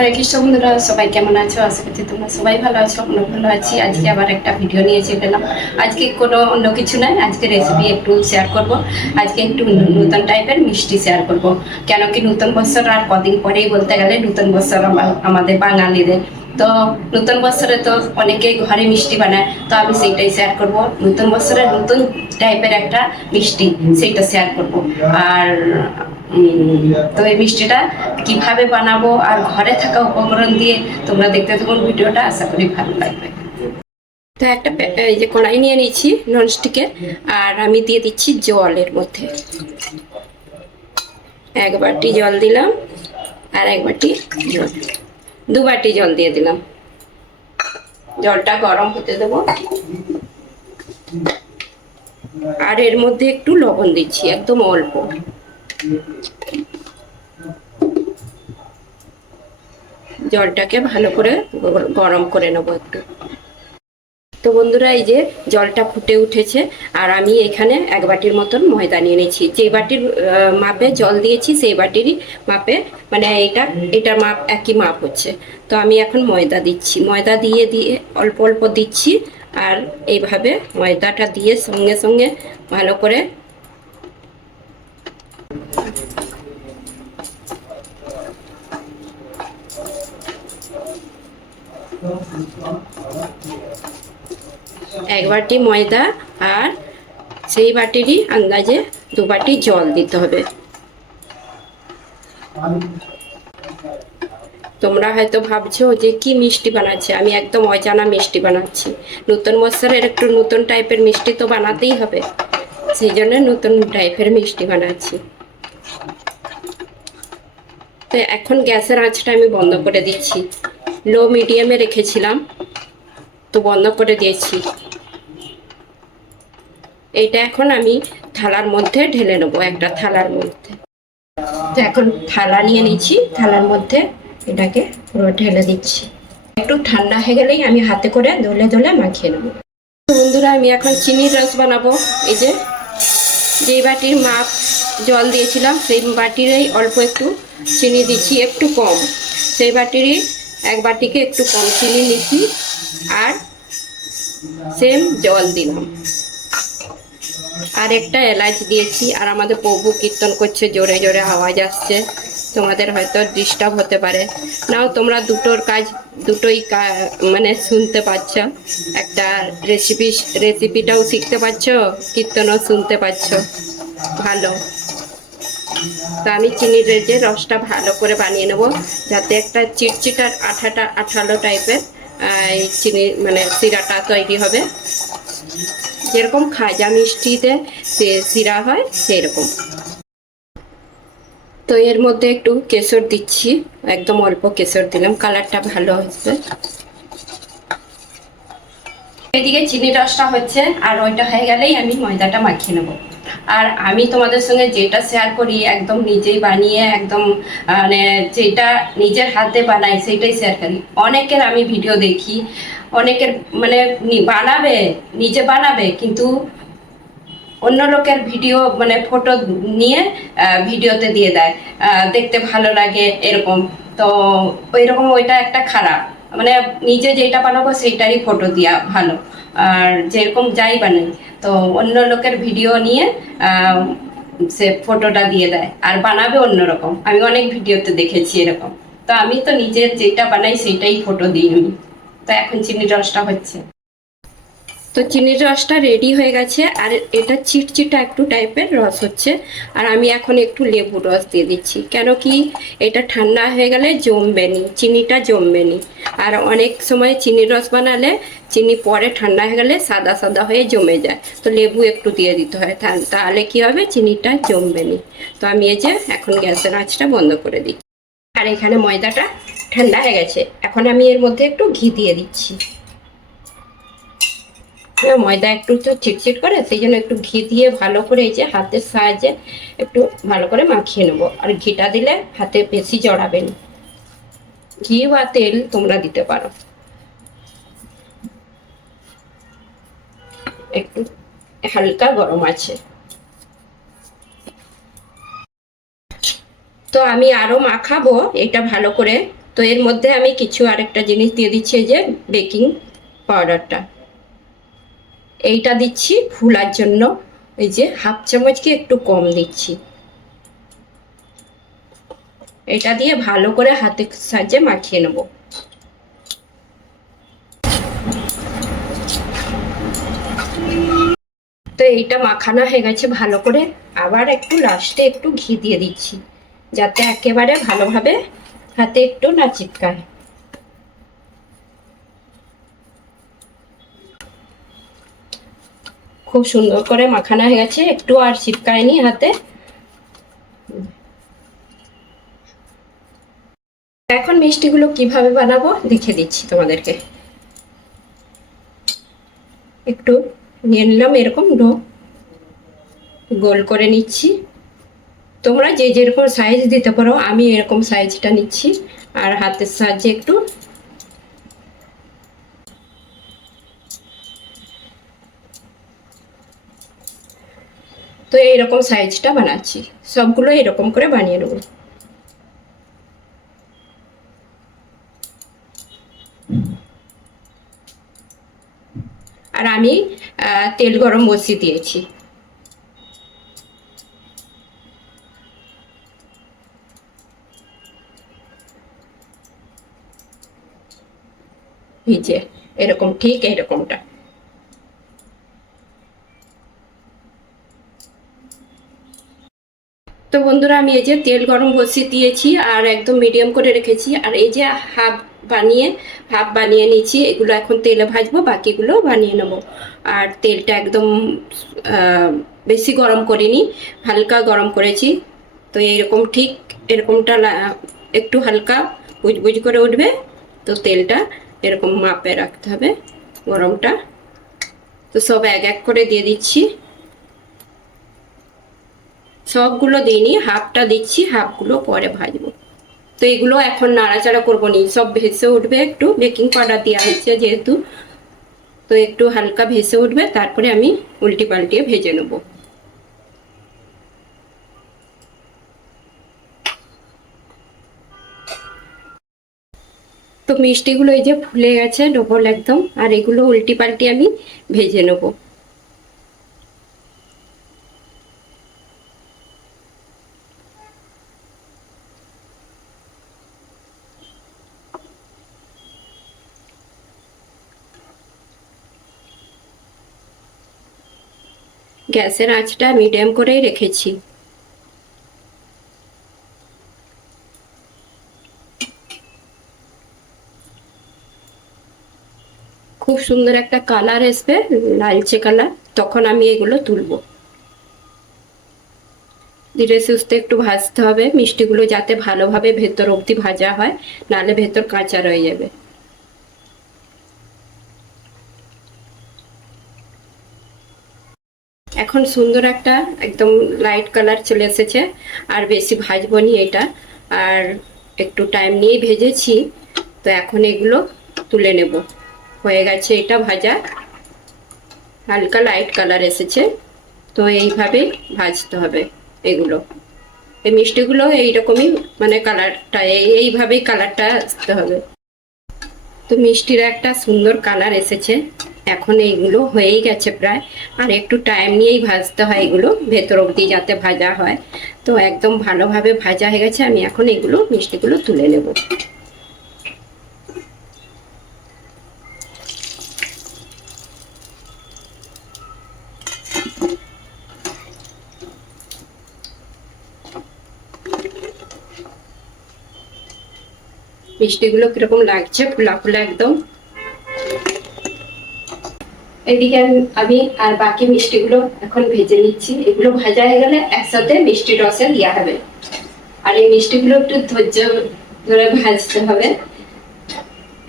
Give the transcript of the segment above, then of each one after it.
হরে কৃষ্ণ বন্ধুরা, সবাই কেমন আছো? আশা করছি তোমরা সবাই ভালো আছো। আমরা ভালো আছি। আজকে আবার একটা ভিডিও নিয়ে চলে এলাম। আজকে কোনো অন্য কিছু নয়, আজকে রেসিপি একটু শেয়ার করব। আজকে একটু নতুন টাইপের মিষ্টি শেয়ার করব। কেন কি নতুন বছর আর কদিন পরেই বলতে গেলে নতুন বছর আমাদের বাঙালিদের। তো নতুন বছরে তো অনেকেই ঘরে মিষ্টি বানায়, তো আমি সেইটাই শেয়ার করব। নতুন বছরে নতুন টাইপের একটা মিষ্টি, সেইটা শেয়ার করব। আর তো এই মিষ্টিটা কিভাবে বানাবো আর ঘরে থাকা উপকরণ দিয়ে তোমরা দেখতে থাকুন ভিডিওটা, আশা করি ভালো লাগবে। তো একটা এই যে কড়াই নিয়ে নিয়েছি ননস্টিকের, আর আমি দিয়ে দিচ্ছি জল। এর মধ্যে 1 বাটি জল দিলাম, আর 1 বাটি জল, 2 বাটি জল দিয়ে দিলাম। জলটা গরম হতে দেবো, আর এর মধ্যে একটু লবণ দিচ্ছি, একদম অল্প। জলটাকে ভালো করে গরম করে নেবো একটু। তো বন্ধুরা, এই যে জলটা ফুটে উঠেছে, আর আমি এখানে 1 বাটির মতন ময়দা নিয়ে নিয়েছি। যে বাটির মাপে জল দিয়েছি সেই বাটিরই মাপে, মানে এটার মাপ একই মাপ হচ্ছে। তো আমি এখন ময়দা দিচ্ছি, ময়দা দিয়ে দিয়ে অল্প অল্প দিচ্ছি। আর এইভাবে ময়দাটা দিয়ে সঙ্গে সঙ্গে ভালো করে এক বাটি ময়দা আর সেই বাটিরই আন্দাজে 2 বাটি জল দিতে হবে। তোমরা হয়তো ভাবছো যে কি মিষ্টি বানাচ্ছে, আমি একদম অজানা মিষ্টি বানাচ্ছি। নতুন বছরের একটু নতুন টাইপের মিষ্টি তো বানাতেই হবে, সেই জন্য নতুন টাইপের মিষ্টি বানাচ্ছি। তো এখন গ্যাসের আঁচটা আমি বন্ধ করে দিচ্ছি, লো মিডিয়ামে রেখেছিলাম, তো বন্ধ করে দিয়েছি। এইটা এখন আমি থালার মধ্যে ঢেলে নেবো, একটা থালার মধ্যে। তো এখন থালা নিয়ে নিচ্ছি, থালার মধ্যে এটাকে পুরো ঢেলে দিচ্ছি। একটু ঠান্ডা হয়ে গেলেই আমি হাতে করে দলে দলে মাখিয়ে নেবো। বন্ধুরা, আমি এখন চিনির রস বানাবো। এই যে যেই বাটির মাপ জল দিয়েছিলাম সেই বাটিরই অল্প একটু চিনি দিচ্ছি, একটু কম। সেই বাটিরই 1 বাটিকে একটু কম চিনি নিচ্ছি, আর সেম জল দিলাম। আর একটা এলাচ দিয়েছি। আর আমাদের প্রভু কীর্তন করছে, জোরে জোরে আওয়াজ আসছে, তোমাদের হয়তো ডিস্টার্ব হতে পারে। নাও তোমরা দুটোই মানে শুনতে পাচ্ছ, একটা রেসিপিটাও শিখতে পারছো, কীর্তনও শুনতে পাচ্ছ, ভালো। তো আমি চিনির যে রসটা ভালো করে বানিয়ে নেব, যাতে একটা চিটচিটার আঠালো টাইপের এই চিনি মানে শিরাটা তৈরি হবে, যেরকম খাজা মিষ্টিতে শিরা হয় সেরকম। তো এর মধ্যে একটু কেশর দিচ্ছি, একদম অল্প কেশর দিলাম, কালারটা ভালো আসবে। এদিকে চিনি রসটা হচ্ছে, আর ওইটা হয়ে গেলেই আমি ময়দাটা মাখিয়ে নেবো। আর আমি তোমাদের সঙ্গে যেটা শেয়ার করি একদম নিজেই বানিয়ে, একদম মানে যেটা নিজের হাতে বানাই সেইটাই শেয়ার করি। অনেকের আমি ভিডিও দেখি, অনেকের মানে নিজে বানাবে কিন্তু অন্য লোকের ভিডিও মানে ফটো নিয়ে ভিডিওতে দিয়ে দেয়, দেখতে ভালো লাগে এরকম। তো ওইটা একটা খারাপ, মানে নিজে যেটা বানাবো সেইটারই ফটো দেওয়া ভালো। আর যেরকম যাই বানাই, তো অন্য লোকের ভিডিও নিয়ে সে ফটোটা দিয়ে দেয় আর বানাবে অন্যরকম। আমি অনেক ভিডিওতে দেখেছি এরকম। তো আমি তো নিজের যেটা বানাই সেইটাই ফটো দিই আমি। তো এখন চিনির রসটা হচ্ছে। তো চিনির রসটা রেডি হয়ে গেছে, আর এটা চিটচিটা একটু টাইপের রস হচ্ছে। আর আমি এখন একটু লেবুর রস দিয়ে দিচ্ছি, কেন কি এটা ঠান্ডা হয়ে গেলে জমবে নি, চিনিটা জমবে নি। আর অনেক সময় চিনির রস বানালে চিনি পরে ঠান্ডা হয়ে গেলে সাদা সাদা হয়ে জমে যায়, তো লেবু একটু দিয়ে দিতে হয়, তাহলে কি হবে, চিনিটা জমবে নি। তো আমি এই যে এখন গ্যাসের আঁচটা বন্ধ করে দিচ্ছি। আর এখানে ময়দাটা ঠান্ডা হয়ে গেছে, এখন আমি এর মধ্যে একটু ঘি দিয়ে দিচ্ছি। ময়দা একটু তো চিটচিট করে, সেই জন্য একটু ঘি দিয়ে ভালো করে এই যে হাতের সাহায্যে একটু ভালো করে মাখিয়ে নেবো। আর ঘিটা দিলে হাতে বেশি জড়াবে না, ঘি বা তেল তোমরা দিতে পারো। একটু হালকা গরম আছে। তো আমি আরো মাখাবো এটা ভালো করে, তো এর মধ্যে আমি কিছু আরেকটা জিনিস দিয়ে দিচ্ছি, এই যে বেকিং পাউডারটা, এইটা দিচ্ছি ফুলার জন্য। এই যে হাফ চামচকে একটু কম দিচ্ছি। এটা দিয়ে ভালো করে হাতের সাহায্যে মাখিয়ে নেব। তো এইটা মাখানো হয়ে গেছে ভালো করে। আবার একটু লাস্টে একটু ঘি দিয়ে দিচ্ছি, যাতে একেবারে ভালোভাবে হাতে একটু না চিপকায়। খুব সুন্দর করে মাখানো হয়ে গেছে, একটু আর চিপকায়নি হাতে। এখন মিষ্টিগুলো কিভাবে বানাবো দেখে দিচ্ছি তোমাদেরকে। একটু নিয়ে নিলাম এরকম ডো, গোল করে নিচ্ছি। তোমরা যে যেরকম সাইজ দিতে পারো, আমি এরকম সাইজটা নিচ্ছি। আর হাতের সাহায্যে একটু তো এইরকম সাইজটা বানাচ্ছি, সবগুলো এরকম করে বানিয়ে নেব। আর আমি তেল গরম বসিয়ে দিয়েছি। এই যে এরকম, ঠিক এরকমটা। তো বন্ধুরা, আমি এই যে তেল গরম বসিয়ে দিয়েছি আর একদম মিডিয়াম করে রেখেছি। আর এই যে হাফ বানিয়ে নিয়েছি, এগুলো এখন তেলে ভাজবো, বাকিগুলো বানিয়ে নেব। আর তেলটা একদম বেশি গরম করিনি, হালকা গরম করেছি। তো এইরকম ঠিক এরকমটা একটু হালকা বুজবুজ করে উঠবে। তো তেলটা এরকম মাপে রাখতে হবে গরমটা। তো সব এক এক করে দিয়ে দিচ্ছি। সবগুলো দিইনি, হাফটা দিচ্ছি, হাফগুলো পরে ভাজবো। তো এগুলো এখন নাড়াচাড়া করবো নি, সব ভেসে উঠবে, একটু বেকিং পাউডার দেওয়া হয়েছে যেহেতু। তো একটু হালকা ভেসে উঠবে, তারপরে আমি উল্টি পাল্টিয়ে ভেজে নেব। তো মিষ্টিগুলো এই যে ফুলে গেছে ডবল একদম, আর এগুলো উল্টি পাল্টি আমি ভেজে নেব। গ্যাসের আঁচটা মিডিয়াম করেই রেখেছি। খুব সুন্দর একটা কালার আসবে, লালচে কালার, তখন আমি এগুলো তুলবো। ধীরে সুস্থে একটু ভাজতে হবে মিষ্টিগুলো, যাতে ভালোভাবে ভেতর অবধি ভাজা হয়, নাহলে ভেতর কাঁচা রয়ে যাবে। এখন সুন্দর একটা একদম লাইট কালার চলে এসেছে। আর বেশি ভাজবো নি এটা, আর একটু টাইম নিয়ে ভেজেছি। তো এখন এগুলো তুলে নেব। হয়ে গেছে এটা ভাজা, হালকা লাইট কালার এসেছে। তো এইভাবে ভাজতে হবে এগুলো। এই মিষ্টিগুলো এইরকমই, মানে কালারটা এইভাবেই কালারটা আসতে হবে। তো মিষ্টির একটা সুন্দর কালার এসেছে। এখন এইগুলো হয়েই গেছে প্রায়, আর একটু টাইম নিয়েই ভাজতে হয় এগুলো, ভেতর অবধি যাতে ভাজা হয়। তো একদম ভালোভাবে ভাজা হয়ে গেছে, আমি এখন এগুলো মিষ্টিগুলো তুলে নেব। মিষ্টিগুলো কিরকম লাগছে, ফুলা ফুলা একদম। এদিকে আমি আর বাকি মিষ্টিগুলো এখন ভেজে নিচ্ছি। এগুলো ভাজা হয়ে গেলে একসাথে মিষ্টি রসে দেওয়া হবে। আর এই মিষ্টিগুলো একটু ধৈর্য ধরে ভাজতে হবে,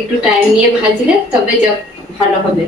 একটু টাইম নিয়ে ভাজলে তবে ভালো হবে।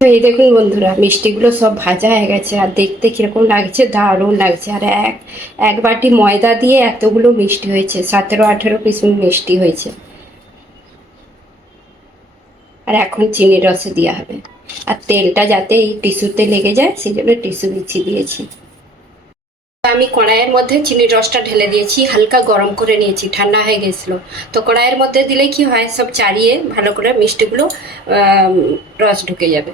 তো এই দেখুন বন্ধুরা, মিষ্টিগুলো সব ভাজা হয়ে গেছে, আর দেখতে কিরকম লাগছে, দারুণ লাগছে। আর এক বাটি ময়দা দিয়ে এতগুলো মিষ্টি হয়েছে, 17-18 পিস মিষ্টি হয়েছে। আর এখন চিনির রসে দেওয়া হবে। আর তেলটা যাতে এই টিস্যুতে লেগে যায় সেই জন্য টিস্যু বিছিয়ে দিয়েছি। আমি কড়াইয়ের মধ্যে চিনির রসটা ঢেলে দিয়েছি, হালকা গরম করে নিয়েছি, ঠান্ডা হয়ে গেছিলো। তো কড়াইয়ের মধ্যে দিলে কি হয়, সব চাড়িয়ে ভালো করে মিষ্টিগুলো রস ঢুকে যাবে।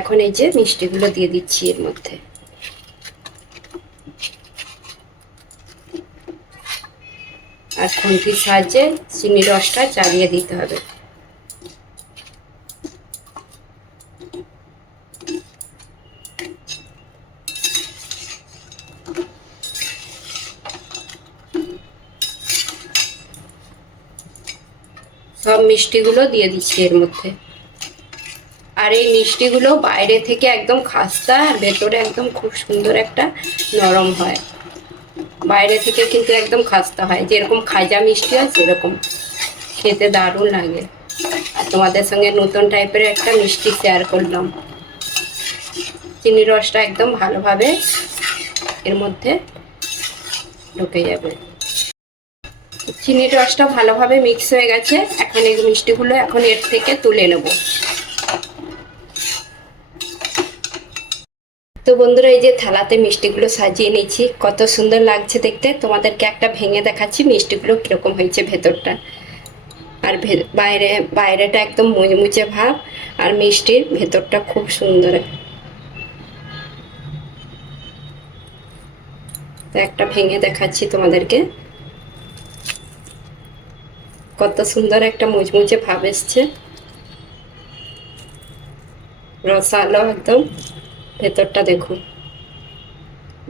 এখন এই যে মিষ্টিগুলো দিয়ে দিচ্ছি এর মধ্যে। আর খুন্তির সাহায্যে চিনির রসটা চালিয়ে দিতে হবে। সব মিষ্টিগুলো দিয়ে দিচ্ছি এর মধ্যে। আর এই মিষ্টিগুলো বাইরে থেকে একদম খাস্তা আর ভেতরে একদম খুব সুন্দর একটা নরম হয়। বাইরে থেকে কিন্তু একদম খাস্তা হয়, যেরকম খাজা মিষ্টি হয় সেরকম খেতে দারুণ লাগে। আর তোমাদের সঙ্গে নতুন টাইপের একটা মিষ্টি শেয়ার করলাম। চিনির রসটা একদম ভালোভাবে এর মধ্যে ঢুকে যাবে। চিনির রসটা ভালোভাবে মিক্স হয়ে গেছে। এখন এই মিষ্টিগুলো এখন এর থেকে তুলে নেব। তো বন্ধুরা, এই যে থালাতে মিষ্টিগুলো সাজিয়ে নিয়েছি, কত সুন্দর লাগছে দেখতে। তোমাদেরকে একটা ভেঙে দেখাচ্ছি মিষ্টিগুলো কিরকম হয়েছে ভেতরটা। আর বাইরেটা একদম মুচমুচে ভাব, আর মিষ্টির ভেতরটা খুব সুন্দর। তো একটা ভেঙে দেখাচ্ছি তোমাদেরকে, কত সুন্দর একটা মুচমুচে ভাব এসছে, রসালো একদম। ভেতরটা দেখুন,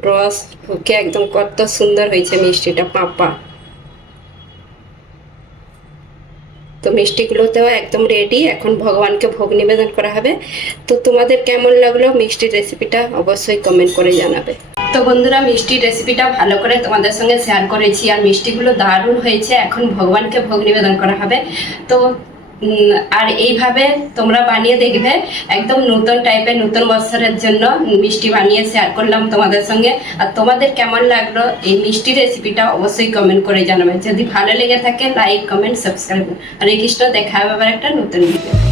রস ঢুকে একদম কত সুন্দর হয়েছে মিষ্টিটা, পাঁপা। তো মিষ্টিগুলোতেও একদম রেডি, এখন ভগবানকে ভোগ নিবেদন করা হবে। তো তোমাদের কেমন লাগলো মিষ্টির রেসিপিটা অবশ্যই কমেন্ট করে জানাবে। তো বন্ধুরা, মিষ্টির রেসিপিটা ভালো করে তোমাদের সঙ্গে শেয়ার করেছি, আর মিষ্টিগুলো দারুণ হয়েছে। এখন ভগবানকে ভোগ নিবেদন করা হবে। তো আর এইভাবে তোমরা বানিয়ে দেখবে, একদম নতুন টাইপের, নতুন বছরের জন্য মিষ্টি বানিয়ে শেয়ার করলাম তোমাদের সঙ্গে। আর তোমাদের কেমন লাগলো এই মিষ্টি রেসিপিটা অবশ্যই কমেন্ট করে জানাবে। যদি ভালো লেগে থাকে লাইক, কমেন্ট, সাবস্ক্রাইব। হরে কৃষ্ণ, দেখা হবে আবার একটা নতুন ভিডিও।